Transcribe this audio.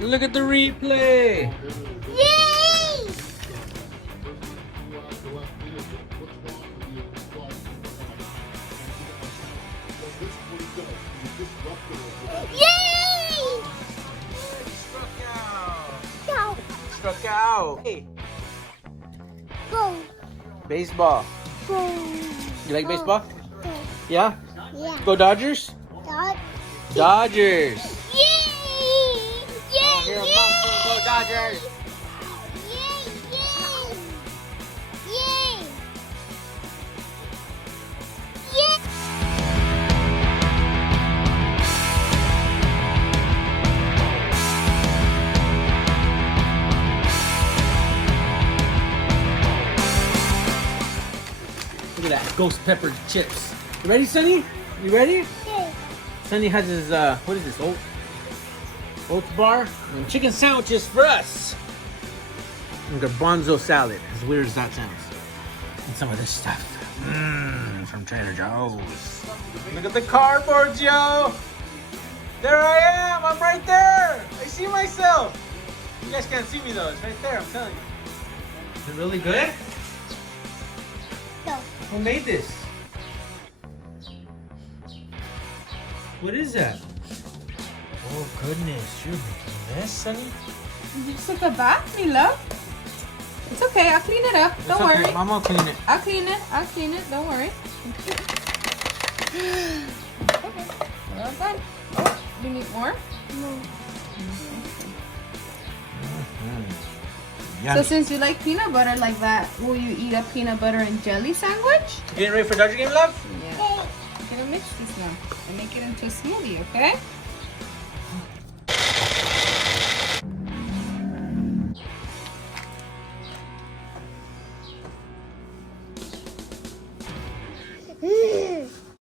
Look at the replay. Yay! Yay! Go. Struck out. Hey, Go. baseball. Go. You like baseball? Go. Yeah? Yeah. Go Dodgers? Dog. Dodgers. Yay! Yay! Here, Yay! Mom, go Dodgers. Yay! Yay! Yay! Yay! Look at that, ghost pepper chips. You ready, Sonny? You ready? Yay! Sonny has his, what is this, oats bar and chicken sandwiches for us. And garbanzo salad, as weird as that sounds. And some of this stuff. From Trader Joe's. Look at the cardboard, Joe. There I am, I'm right there. I see myself. You guys can't see me though, it's right there, I'm telling you. Is it really good? Go. Who made this? What is that? Oh goodness, you're making this, Sonny? You just took a bath, me love. It's okay. I'll clean it up. Don't It's okay, worry. Mama will clean it. I'll clean it. I'll clean it. Don't worry. Okay. Well done. Oh, you need more? No. So since you like peanut butter like that, will you eat a peanut butter and jelly sandwich? You getting ready for Dodger game, love? Yeah. I'm gonna mix this now and make it into a smoothie, okay?